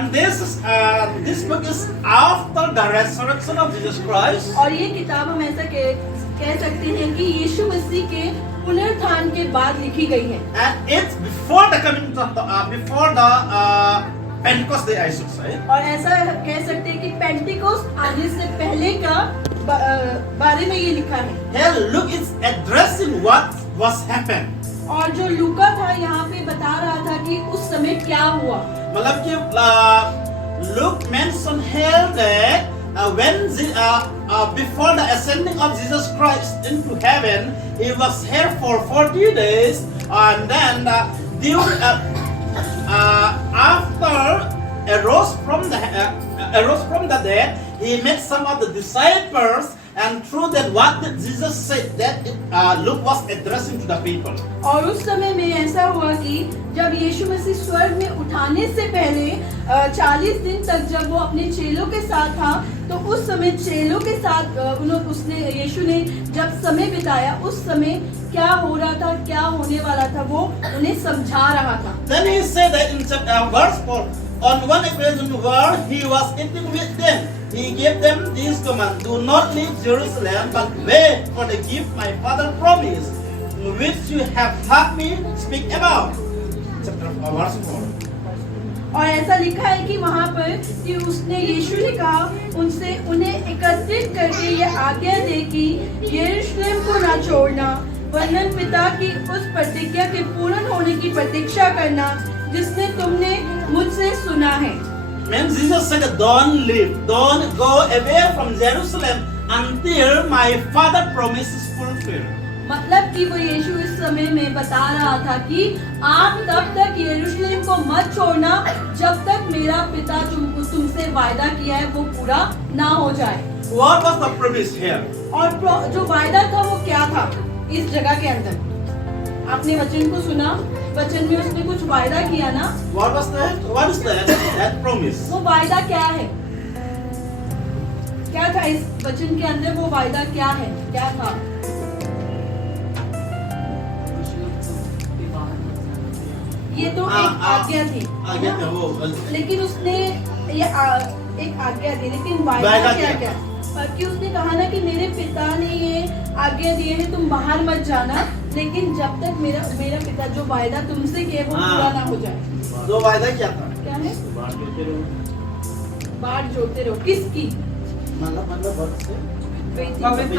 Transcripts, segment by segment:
And this book is after the resurrection of Jesus Christ. और ये किताब हम ऐसा कह सकते हैं कि यीशु मसीह के पुनरुत्थान के बाद लिखी गई है। And it's before the coming before the Pentecost day, I should say. और ऐसा कह सकते हैं कि पेंटिकोस्ट आने से पहले का बारे में ये लिखा है। Here Luke is addressing what was happened. और जो लूका था यहाँ पे बता रहा था कि उस समय क्या हुआ। मतलब कि Luke mentioned here that when before the ascending of Jesus Christ into heaven, he was here for 40 days, and then after arose from the dead, he met some of the disciples, and through that what did Jesus said that Luke was addressing to the people. और उस समय में ऐसा हुआ कि जब यीशु मसीह स्वर्ग में उठाने से पहले 40 दिन तक जब वो अपने चेलों के साथ था, तो उस समय चेलों के साथ यीशु ने जब समय बिताया, उस समय क्या हो रहा था, क्या होने वाला था, वो उन्हें समझा रहा था। Then he said that in verse 4, on one occasion while he was eating with them, he gave them this command: do not leave Jerusalem, but wait for the gift my father promised, which you have heard me speak about. Verse 4. और ऐसा लिखा है कि वहाँ पर कि यीशु ने कहा उनसे, उन्हें एकत्रित करके ये आज्ञा दे कि यरूशलेम को ना छोड़ना, वरन पिता की उस प्रतिज्ञा के पूर्ण होने की प्रतीक्षा करना जिसने तुमने मुझसे सुना है। Means Jesus said, don't leave, don't go away from Jerusalem until my father promise is fulfilled. मतलब कि वो यीशु इस समय में बता रहा था कि आप तब तक यरूशलेम को मत छोड़ना जब तक मेरा पिता तुमसे वायदा किया है वो पूरा ना हो जाए। What was the promise here? और जो वायदा था वो क्या था इस जगह के अंदर? आपने वचन को सुना, वचन में उसने कुछ वायदा किया ना? What was that? What is that promise? वो वायदा क्या है? क्या था इस वचन के अंदर? वो वायदा क्या है? क्या था? ये तो एक आज्ञा थी, आज्ञा था वो, लेकिन उसने ये एक आज्ञा दी, लेकिन वायदा क्या? कि उसने कहा ना कि मेरे पिता ने ये आज्ञा दी है तुम बाहर मत जाना, लेकिन जब तक मेरा पिता जो वायदा तुमसे किया वो पूरा ना हो जाए। तो वायदा क्या था? क्या है? बाट जोड़ते रहो। किसकी? मतलब वर्ष से पवित्र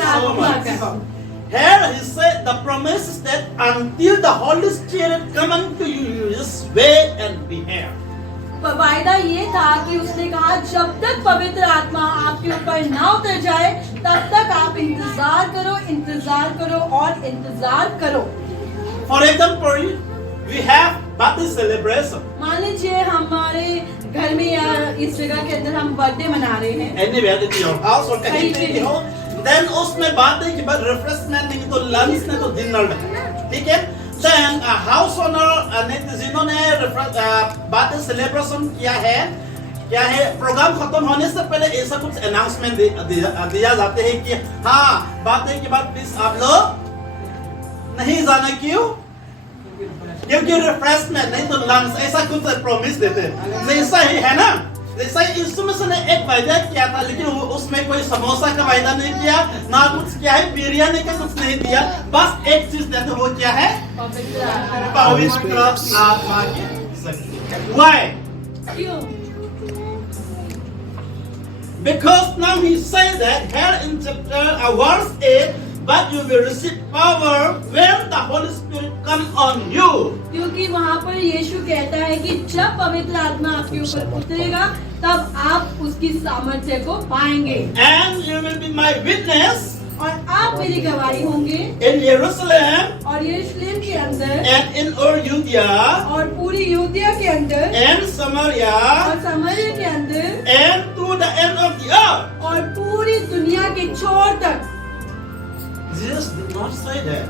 आत्मा का। Here he said the promise is that until the Holy Spirit come unto you, you just wait and be here. वायदा ये था कि उसने कहा जब तक पवित्र आत्मा आपके ऊपर ना उतर जाए तब तक आप इंतजार करो और इंतजार करो। For example, we have birthday celebration. मान लीजिए हमारे घर में या इस जगह के अंदर हम बर्थडे मना रहे हैं। Anywhere in your house और कहीं पे हो, then उसमें बर्थडे के बाद रिफ्रेशमेंट नहीं तो लंच नहीं तो डिनर है, ठीक है? Then हाउस ओनर ने जिन्होंने बर्थडे सेलिब्रेशन किया है प्रोग्राम खत्म होने से पहले ऐसा कुछ अनाउंसमेंट दिया जाते हैं कि हाँ बर्थडे के बाद प्लीज आप लोग नहीं जाना, क्योंकि रिफ्रेशमेंट नहीं तो लंच, ऐसा कुछ प्रॉमिस देते हैं। जैसा ही है ना, जैसा यीशु मसीह ने एक वायदा किया था, लेकिन उसमें कोई समोसा का वायदा नहीं किया, ना कुछ किया है, बिरयानी का कुछ नहीं दिया, बस एक चीज देते वो क्या है? पवित्र आत्मा की शक्ति। Why? क्यों? Because now he said that here in chapter verse 8, but you will receive power when the Holy Spirit come on you. क्योंकि वहाँ पर यीशु कहता है कि जब पवित्र आत्मा आपके ऊपर उतरेगा तब आप उसकी सामर्थ्य को पाएंगे। And you will be my witness. और आप मेरी गवाही होंगे In Jerusalem. और यरूशलेम के अंदर। And in all Judea. और पूरी यूदिया के अंदर। And Samaria. और सामरिया के अंदर। And to the end of the earth. और पूरी दुनिया के छोर तक। Jesus did not say that.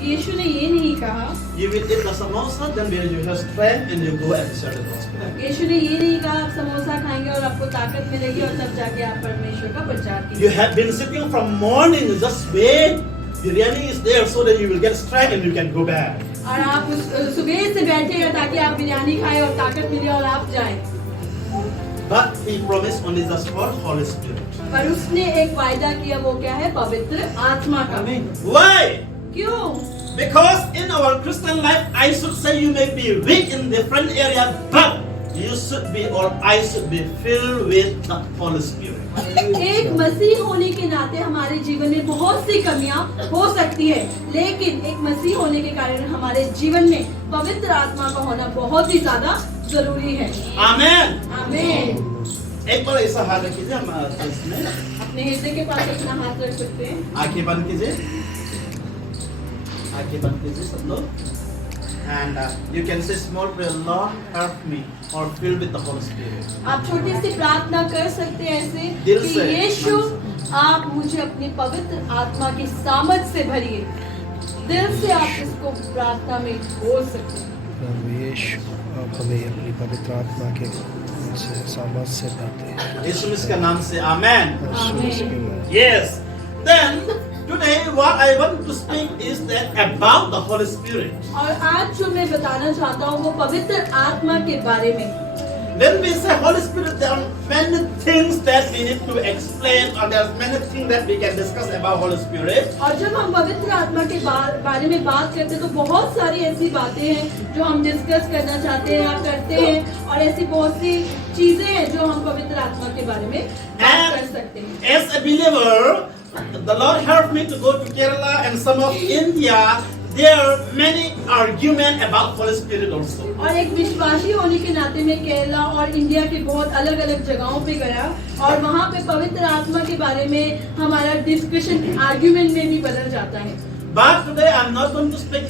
यीशु ने ये नहीं कहा। You will eat the samosa, then you have strength and you go and share the gospel. यीशु ने ये नहीं कहा आप समोसा खाएंगे और आपको ताकत मिलेगी और तब जाके आप परमेश्वर का प्रचार कीजिए। You have been sitting from morning, just wait. Biryani is there so that you will get strength and you can go back. और आप सुबह से बैठेगा ताकि आप बिरयानी खाए और ताकत मिले और आप जाएं। But he promised only just for Holy Spirit. पर उसने एक वायदा किया, वो क्या है? पवित्र आत्मा का। Why? क्यों? Because in our Christian life, I should say you may be weak in different areas, but you should be or I should be filled with the Holy Spirit. एक मसीह होने के नाते हमारे जीवन में बहुत सी कमियां हो सकती है, लेकिन एक मसीह होने के कारण हमारे जीवन में पवित्र आत्मा का होना बहुत ही ज्यादा जरूरी है। Amen. आमीन। एक बार ऐसा हाथ रखिए हम इसमें, अपने हृदय के पास अपना हाथ रख सकते हैं। आंखें बंद कीजिए, आंखें बंद कीजिए सब लोग, and you can say small prayer, Lord help me or filled with the Holy Spirit. आप छोटी सी प्रार्थना कर सकते हैं ऐसे दिल कि से, यीशु मन आप मुझे अपनी पवित्र आत्मा की सामर्थ से भरिए। दिल से आप इसको प्रार्थना में बोल सकते हैं। प्रभु यीशु आप हमें अपनी पवित्र आत्मा के से सामर्थ से भरते हैं। यीशु मसीह के नाम से आमेन। आमीन। Yes. Then today what I want to speak is that about the Holy Spirit. और आज जो मैं बताना चाहता हूँ वो पवित्र आत्मा के बारे में। When we say Holy Spirit, there are many things that we need to explain, or there are many things that we can discuss about Holy Spirit. और जब हम पवित्र आत्मा के बारे में बात करते हैं तो बहुत सारी ऐसी बातें हैं जो हम डिस्कस करना चाहते हैं या करते हैं, और ऐसी बहुत सी चीजें हैं जो हम पवित्र आत्मा के बारे में बात कर सकते हैं। As a believer, the Lord helped me to go to Kerala and some of India. There are many arguments about Holy Spirit also. और एक विश्वासी होने के नाते में केरला और इंडिया के बहुत अलग अलग जगहों पे गया और वहाँ पे पवित्र आत्मा के बारे में हमारा डिस्कशन आर्ग्यूमेंट में भी बदल जाता है। But today I'm not going to speak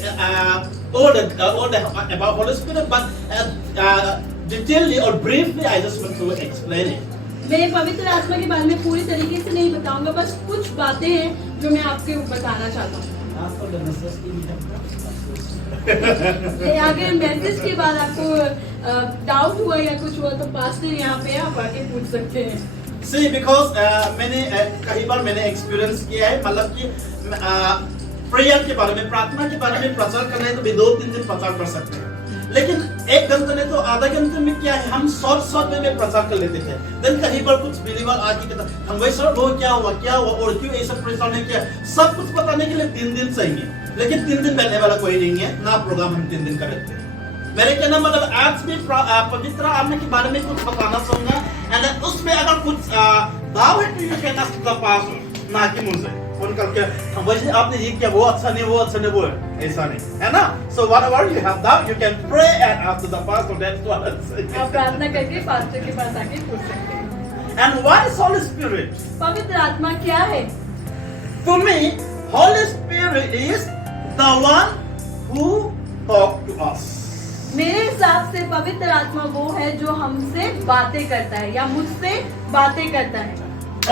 about Holy Spirit, but detailedly or briefly I just want to explain it. मैं पवित्र आत्मा के बारे में पूरी तरीके से नहीं बताऊंगा, बस कुछ बातें हैं जो मैं आपको बताना चाहता हूँ। अगर मैसेज के बाद आपको डाउट हुआ या कुछ हुआ तो पास्टर यहाँ पे आप आके पूछ सकते हैं। See, because मैंने कई बार मैंने एक्सपीरियंस किया है, मतलब कि प्रेयर के बारे में, प्रार्थना के बारे में प्रचार करना है तो भी 2-3 दिन प्रचार कर सकते हैं, लेकिन 1 घंटे नहीं तो आधा घंटे में क्या है, हम शॉर्ट में प्रचार कर लेते थे। देन कहीं पर कुछ बिलीवर आके कहता हम वही सर वो क्या हुआ और क्यों ऐसा परेशान किया, सब कुछ बताने के लिए 3 दिन चाहिए, लेकिन 3 दिन बैठने वाला कोई नहीं है ना, प्रोग्राम हम 3 दिन करते हैं। मेरे कहना मतलब आज भी पवित्र आत्मा के बारे में कुछ बताना चाहूंगा, एंड उसमें अगर कुछ दाव है तो you can ask the pastor, ना कि मुझसे फोन करके हम वैसे आपने ये किया वो अच्छा नहीं वो है, ऐसा नहीं है ना। So whatever you have doubt you can pray and ask the pastor, that's what आप प्रार्थना करके पास्टर के पास आके पूछ सकते हैं। And what is Holi spirit? पवित्र आत्मा क्या है? For me, Holy Spirit is the one who talk to us. मेरे हिसाब से पवित्र आत्मा वो है जो हमसे बातें करता है या मुझसे बातें करता है।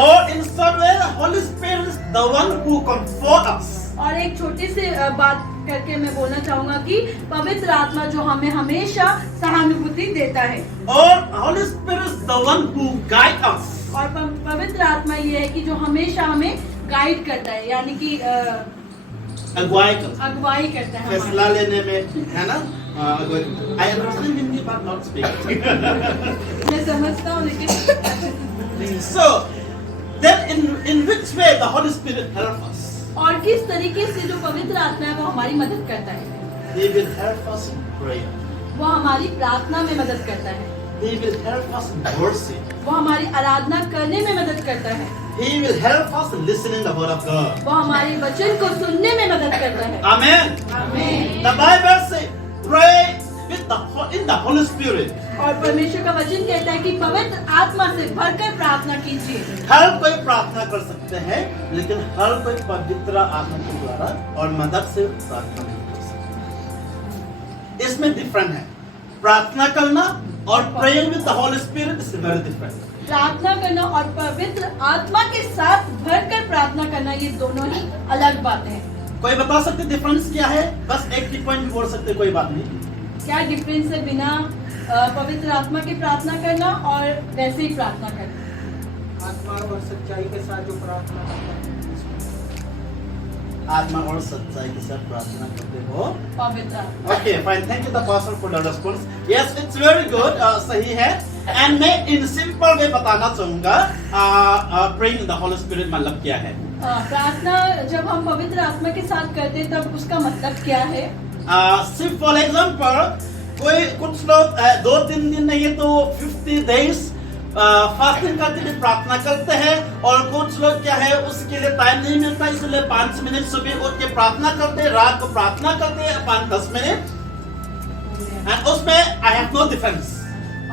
Or in some way, the Holy Spirit is the one who comfort us. और एक छोटी सी बात करके मैं बोलना चाहूंगा कि पवित्र आत्मा जो हमें हमेशा सहानुभूति देता है। Or Holy Spirit is the one who guide us. और पवित्र आत्मा ये है कि जो हमेशा हमें गाइड करता है, यानी कि अगुवाई करता है, अगुवाई करता है फैसला लेने में, है ना। I understand Hindi but not speak. मैं समझता हूँ लेकिन So, then in which way the Holy Spirit help us? और किस तरीके से जो पवित्र आत्मा है वो हमारी मदद करता है। He will help us in prayer. वो हमारी प्रार्थना में मदद करता है। He will help us in worship. वो हमारी आराधना करने में मदद करता है। He will help us listening the word of God. वो हमारे वचन को सुनने में मदद करता है। Amen. आमीन। The Bible says, pray in the Holy Spirit. और परमेश्वर का वचन कहता है कि पवित्र आत्मा से भरकर प्रार्थना कीजिए। हर कोई प्रार्थना कर सकते हैं, लेकिन हर कोई पवित्र आत्मा के द्वारा और मदद से प्रार्थना नहीं कर सकता। इसमें डिफरेंट है, प्रार्थना करना और praying with the holy spirit is very different. प्रार्थना करना और पवित्र आत्मा के साथ भरकर प्रार्थना करना, ये दोनों ही अलग बातें हैं। कोई बता सकते डिफरेंस क्या है? बस एक ही पॉइंट बोल सकते, कोई बात नहीं। क्या डिफरेंस है बिना पवित्र आत्मा की प्रार्थना करना और वैसे ही प्रार्थना करना? आत्मा और सच्चाई के साथ जो प्रार्थना करता है, आत्मा और सच्चाई के साथ प्रार्थना करते हो? पवित्र आत्मा। Okay, fine. Thank you, the pastor, for the response. Yes, it's very good. सही है. And मैं in simple way बताना चाहूँगा praying in the Holy Spirit मतलब क्या है. प्रार्थना जब हम पवित्र आत्मा के साथ करते हैं तब उसका मतलब क्या है? सिर्फ फॉर एग्जाम्पल कोई कुछ लोग 2-3 दिन नहीं है तो 50 days फास्टिंग करते हुए प्रार्थना करते हैं और कुछ लोग क्या है उसके लिए टाइम नहीं मिलता इसलिए 5 मिनट सुबह उठ के प्रार्थना करते हैं रात को प्रार्थना करते हैं 5-10 मिनट एंड उसमें आई हैव नो डिफरेंस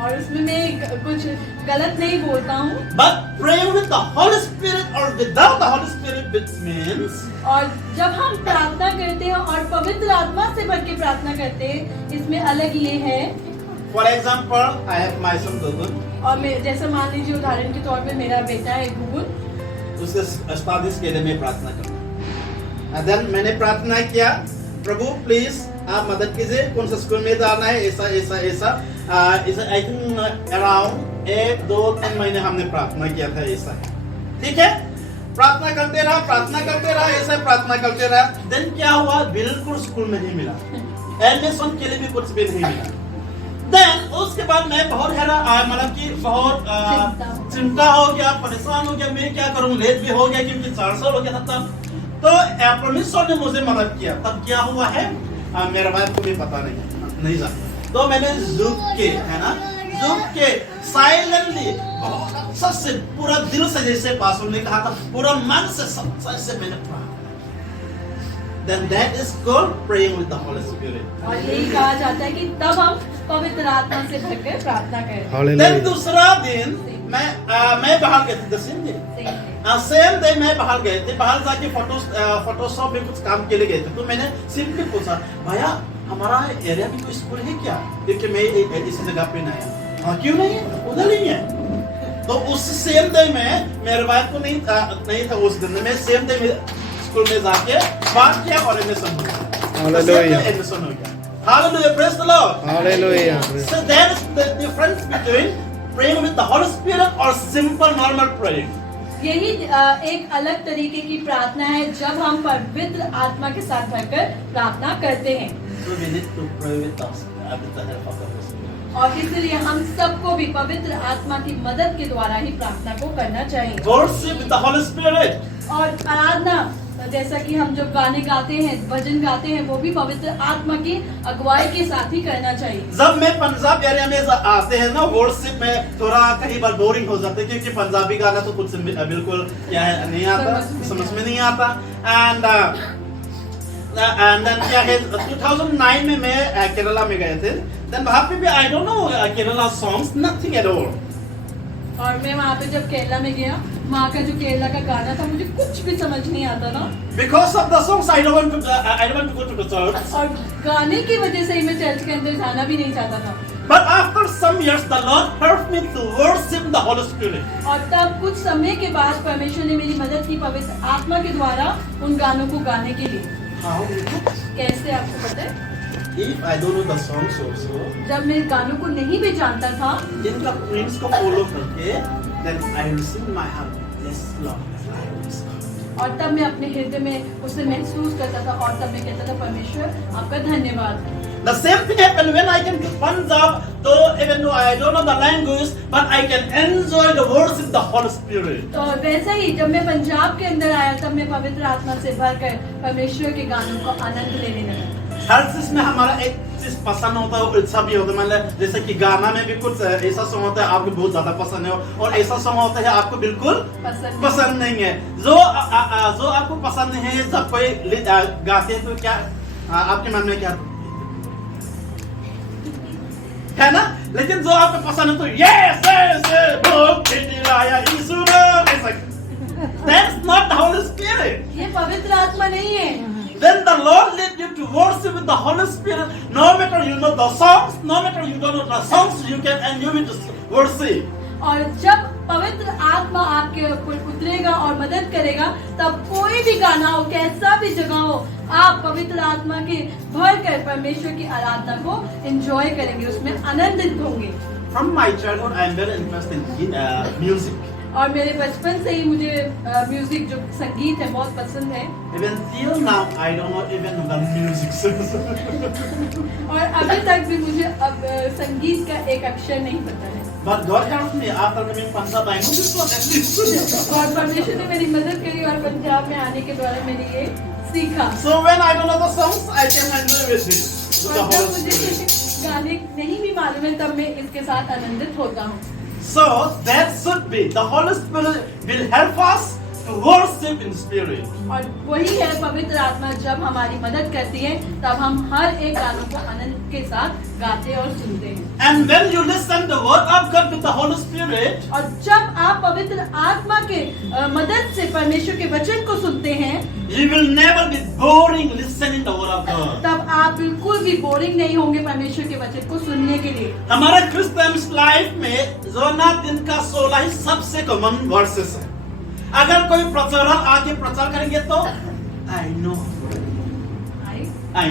और उसमें मैं कुछ गलत नहीं बोलता हूँ but praying with the holy spirit और without the holy spirit which means और जब हम प्रार्थना करते हैं और पवित्र आत्मा से भर के प्रार्थना करते हैं इसमें अलग ये है for example I have my son Gugun और मैं जैसे मान लीजिए उदाहरण के तौर पे मेरा बेटा है गुगुन उसके स्टाडिस के लिए मैं प्रार्थना करता देन मैंने प्रार्थना किया प्रभु प्लीज आप मदद कीजिए कौन सा स्कूल में जाना है ऐसा ऐसा ऐसा आई थिंक अराउंड 1-2-3 महीने हमने प्रार्थना किया था ऐसा ठीक है प्रार्थना करते रहा ऐसा प्रार्थना करते रहा देन क्या हुआ बिल्कुल स्कूल में नहीं मिला एडमिशन के लिए भी कुछ भी नहीं मिला देन उसके बाद मैं बहुत मतलब कि बहुत चिंता हो गया परेशान हो गया मैं क्या करूं लेट भी हो गया क्योंकि 4 साल हो गया था तब तो परमेश्वर ने मुझे मदद किया तब क्या हुआ है मेरा वाइफ को भी पता नहीं जाता तो मैंने झुक के साइलेंटली बहुत से पूरा दिल से जैसे पास्टर ने कहा था पूरा मन से सच्चाई से मैंने प्रार्थना then that is called praying with the Holy Spirit और यही कहा जाता है कि तब हम पवित्र आत्मा से भरकर प्रार्थना करें then दूसरा दिन मैं बाहर गए थे सेम डे मैं बाहर गए थे बाहर जाके फोटोशॉप में कुछ काम के लिए गए थे तो मैंने सिंपली पूछा भैया हमारा एरिया में कोई स्कूल है क्या क्योंकि मैं इसी जगह पे नहीं आया क्यों नहीं है उधर नहीं है तो उस सेम डे में मेरे वाइफ को नहीं था उस दिन मैं सेम डे में स्कूल में जाके बात किया और एडमिशन हो गया एडमिशन हो गया Hallelujah, praise the Lord. Hallelujah. So there is the difference between praying with the Holy Spirit or simple normal praying. यही एक अलग तरीके की प्रार्थना है जब हम पवित्र आत्मा के साथ भरकर प्रार्थना करते हैं So we need to pray with us with the help of the Holy Spirit. और इसलिए हम सबको भी पवित्र आत्मा की मदद के द्वारा ही प्रार्थना को करना चाहिए Worship with the Holy Spirit. और आराधना जैसा कि हम जब गाने गाते हैं भजन गाते हैं वो भी पवित्र आत्मा की अगुवाई के साथ ही करना चाहिए जब मैं पंजाब एरिया में आते हैं ना वर्शिप में थोड़ा कई बार बोरिंग हो जाते हैं क्योंकि पंजाबी गाना तो कुछ बिल्कुल क्या है नहीं आता समझ में नहीं आता एंड देन क्या है 2009 में मैं केरला में गए थे देन वहां पे भी I don't know Kerala songs nothing at all और मैं वहाँ पे जब केरला में गया वहाँ का जो केरला का गाना था मुझे कुछ भी समझ नहीं आता था Because of the songs, I don't want to go to the church. और गाने की वजह से ही मैं चर्च के अंदर जाना भी नहीं चाहता था But after some years, the Lord helped me to worship the Holy Spirit. और तब कुछ समय के बाद परमेश्वर ने मेरी मदद की पवित्र आत्मा के द्वारा उन गानों को गाने के लिए How? कैसे आपको पता है If I don't know the songs also, जब मैं गानों को नहीं भी जानता था इनका प्रिंस को फॉलो करके, then I receive my heart. Yes, Lord. और तब मैं अपने हृदय में उसे महसूस करता था और तब मैं कहता था परमेश्वर आपका धन्यवाद The same thing happened when I came to Punjab. Though even though I don't know the language, but I can enjoy the words of the Holy Spirit. तो वैसा ही जब मैं पंजाब के अंदर आया तब मैं पवित्र आत्मा से भरकर परमेश्वर के गानों को आनंद लेने लगा हर चीज में हमारा एक चीज पसंद होता है इच्छा भी होता है मतलब जैसे कि गाना में भी कुछ ऐसा सॉन्ग होता है आपको बहुत ज्यादा पसंद है और ऐसा सॉन्ग होता है आपको बिल्कुल पसंद नहीं है जो आपको पसंद नहीं है जब कोई गाते हैं तो क्या आपके मन में क्या है ना लेकिन जो आपको पसंद है तो that's not the Holy Spirit. ये पवित्र आत्मा नहीं है Then the Lord led you to worship with the Holy Spirit. No matter you know the songs, no matter you don't know the songs, you can and you will worship. और जब पवित्र आत्मा आपके ऊपर उतरेगा और मदद करेगा तब कोई भी गाना हो कैसा भी जगह हो आप पवित्र आत्मा के भर कर परमेश्वर की आराधना को एंजॉय करेंगे उसमें आनंदित होंगे From my childhood, I am very interested in music. और मेरे बचपन से ही मुझे म्यूजिक जो संगीत है बहुत पसंद है Even till now, I don't know even the music. और अभी तक भी मुझे अब संगीत का एक अक्षर नहीं पता है But God helped me after coming Punjab. I know this one at least. और परमेश्वर ने मेरी मदद करी और पंजाब में आने के द्वारा मैंने ये सीखा So when I don't know the songs, I can enjoy with it. With the और Holy जब मुझे Spirit. गाने नहीं भी मालूम है तब मैं इसके साथ आनंदित होता हूँ So that should be the Holy Spirit will help us to worship in spirit. और वही है पवित्र आत्मा जब हमारी मदद करती है तब हम हर एक गानों को आनंद के साथ गाते और सुनते हैं And when you listen the word of God with the Holy Spirit, और जब आप पवित्र आत्मा के मदद से परमेश्वर के वचन को सुनते हैं you will never be boring listening the word of God. तब आप बिल्कुल भी बोरिंग नहीं होंगे परमेश्वर के वचन को सुनने के लिए हमारे क्रिश्चियन लाइफ में जोना दिन का 16 ही सबसे कॉमन वर्सेस है। अगर कोई प्रचारक आके प्रचार करेंगे तो I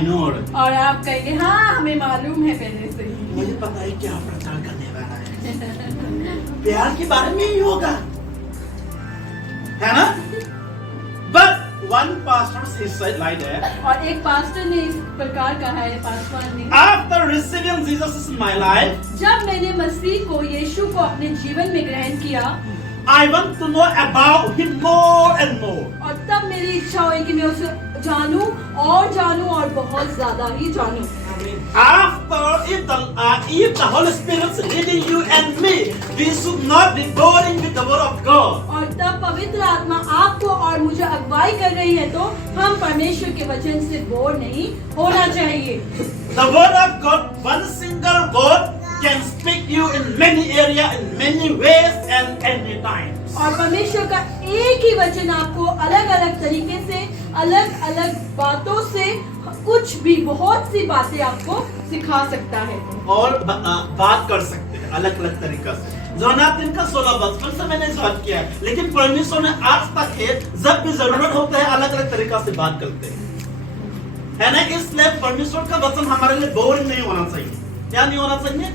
know और आप कहेंगे हाँ हमें मालूम है पहले से ही मुझे पता है क्या प्रचार करने वाला है प्यार के बारे में ही होगा है ना But one pastor he said like that और एक पास्टर ने इस प्रकार कहा है पासवान ने after receiving Jesus in my life जब मैंने मसीह को यीशु को अपने जीवन में ग्रहण किया I want to know about him more and more और तब मेरी इच्छा हुई कि मैं उसे जानूं और बहुत ज्यादा ही जानूं after if the Holy Spirit is leading you and me we should not be boring with the word of God और तब पवित्र आत्मा आपको और मुझे अगुवाई कर रही है तो हम परमेश्वर के वचन से बोर नहीं होना चाहिए The word of God, one single word can speak you in many areas, in many ways and any time. और परमेश्वर का एक ही वचन आपको अलग अलग तरीके से अलग अलग बातों से कुछ भी बहुत सी बातें आपको सिखा सकता है और बात कर सकते हैं अलग अलग तरीका से जोना दिन का 16 बचपन से मैंने बात किया है लेकिन परमेश्वर ने आज तक है जब भी जरूरत होता है अलग अलग तरीका से बात करते हैं है ना इसलिए परमेश्वर का वचन हमारे लिए बोरिंग नहीं होना चाहिए क्या नहीं होना चाहिए